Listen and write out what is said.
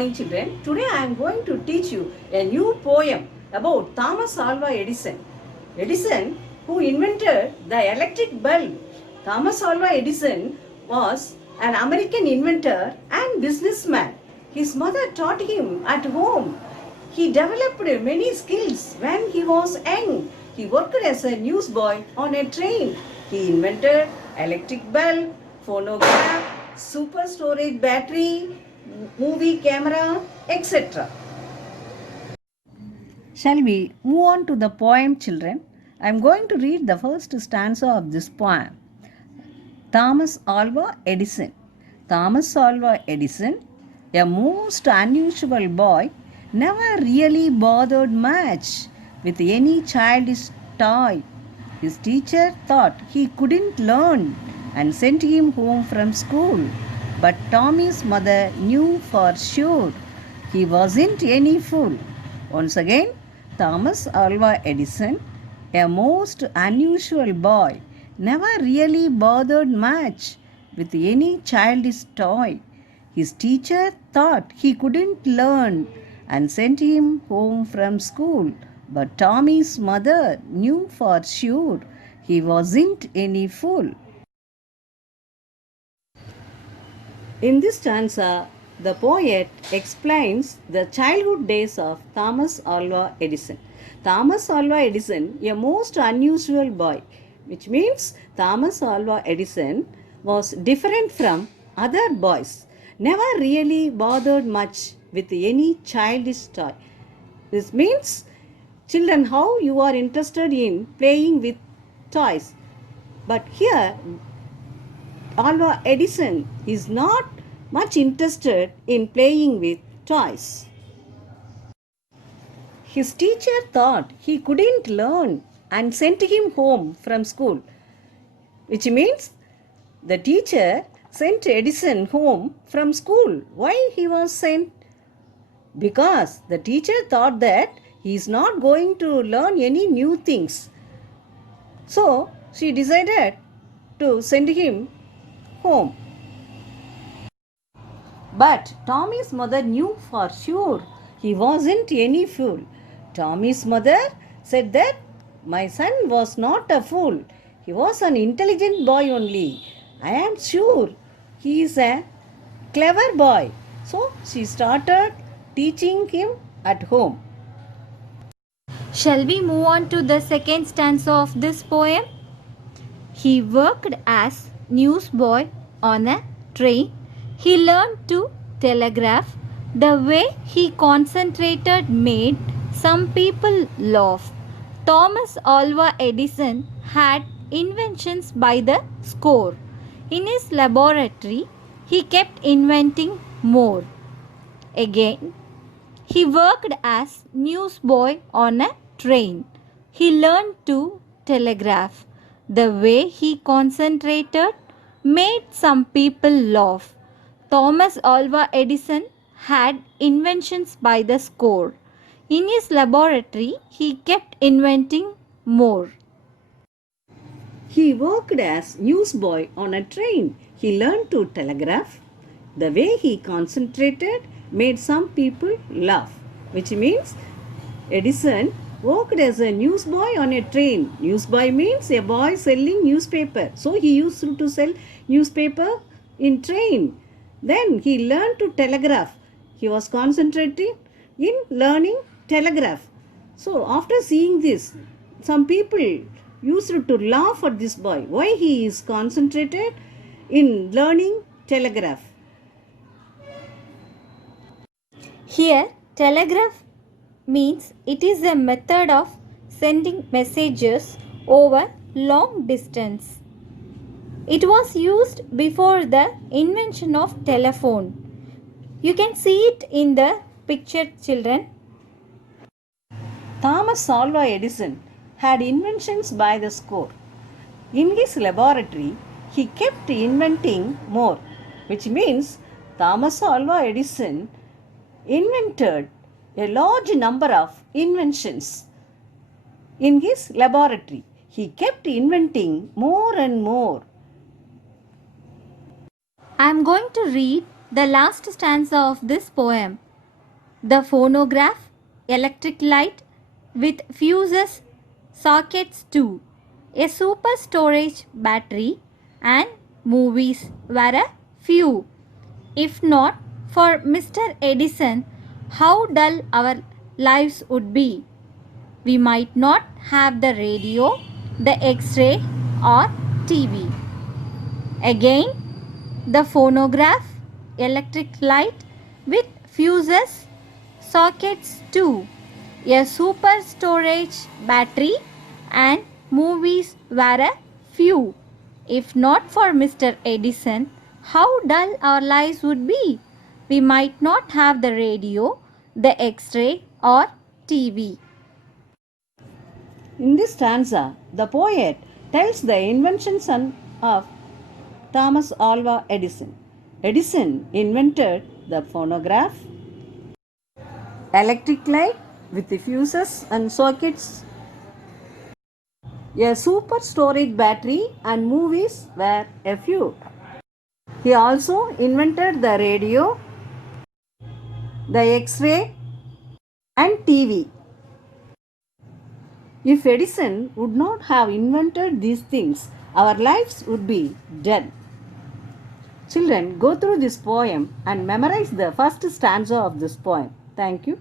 morning, children. Today I am going to teach you a new poem about Thomas Alva Edison. Edison, who invented the electric bulb. Thomas Alva Edison was an American inventor and businessman. His mother taught him at home. He developed many skills when he was young. He worked as a newsboy on a train. He invented electric bulb, phonograph, super storage battery, movie camera, etc. Shall we move on to the poem, children? I am going to read the first stanza of this poem. Thomas Alva Edison. Thomas Alva Edison, a most unusual boy, never really bothered much with any childish toy. His teacher thought he couldn't learn and sent him home from school. But Tommy's mother knew for sure he wasn't any fool. Once again, Thomas Alva Edison, a most unusual boy, never really bothered much with any childish toy. His teacher thought he couldn't learn and sent him home from school. But Tommy's mother knew for sure he wasn't any fool. In this stanza, the poet explains the childhood days of Thomas Alva Edison. Thomas Alva Edison, a most unusual boy, which means Thomas Alva Edison was different from other boys, never really bothered much with any childish toy. This means, children, how you are interested in playing with toys. But here, Alva Edison is not much interested in playing with toys. His teacher thought he couldn't learn and sent him home from school, which means the teacher sent Edison home from school. Why he was sent? Because the teacher thought that he is not going to learn any new things. So she decided to send him home. But Tommy's mother knew for sure he wasn't any fool. Tommy's mother said that my son was not a fool. He was an intelligent boy only. I am sure he is a clever boy. So she started teaching him at home. Shall we move on to the second stanza of this poem? He worked as newsboy on a train. He learned to telegraph. The way he concentrated made some people laugh. Thomas Alva Edison had inventions by the score. In his laboratory, he kept inventing more. Again, he worked as newsboy on a train. He learned to telegraph. The way he concentrated made some people laugh. Thomas Alva Edison had inventions by the score. In his laboratory, he kept inventing more. He worked as newsboy on a train. He learned to telegraph. The way he concentrated made some people laugh, which means Edison worked as a newsboy on a train. Newsboy means a boy selling newspaper. So he used to sell newspaper in train. Then he learned to telegraph. He was concentrating in learning telegraph. So after seeing this, some people used to laugh at this boy. Why he is concentrated in learning telegraph? Here, telegraph means it is a method of sending messages over long distance. It was used before the invention of telephone. You can see it in the picture, children. Thomas Alva Edison had inventions by the score. In his laboratory, he kept inventing more, which means Thomas Alva Edison invented a large number of inventions. In his laboratory, he kept inventing more and more. I am going to read the last stanza of this poem. the phonograph, electric light with fuses, sockets too, a super storage battery, and movies were a few. If not for Mr. Edison, how dull our lives would be. We might not have the radio, the X ray, or TV. Again, the phonograph, electric light with fuses, sockets too, a super storage battery, and movies were a few. If not for Mr. Edison, how dull our lives would be. We might not have the radio, the X ray, or TV. In this stanza, the poet tells the inventions of Thomas Alva Edison. Edison invented the phonograph, electric light with the fuses and sockets, a super storage battery, and movies were a few. He also invented the radio, the X-ray, and TV. If Edison would not have invented these things, our lives would be dead. Children, go through this poem and memorize the first stanza of this poem. Thank you.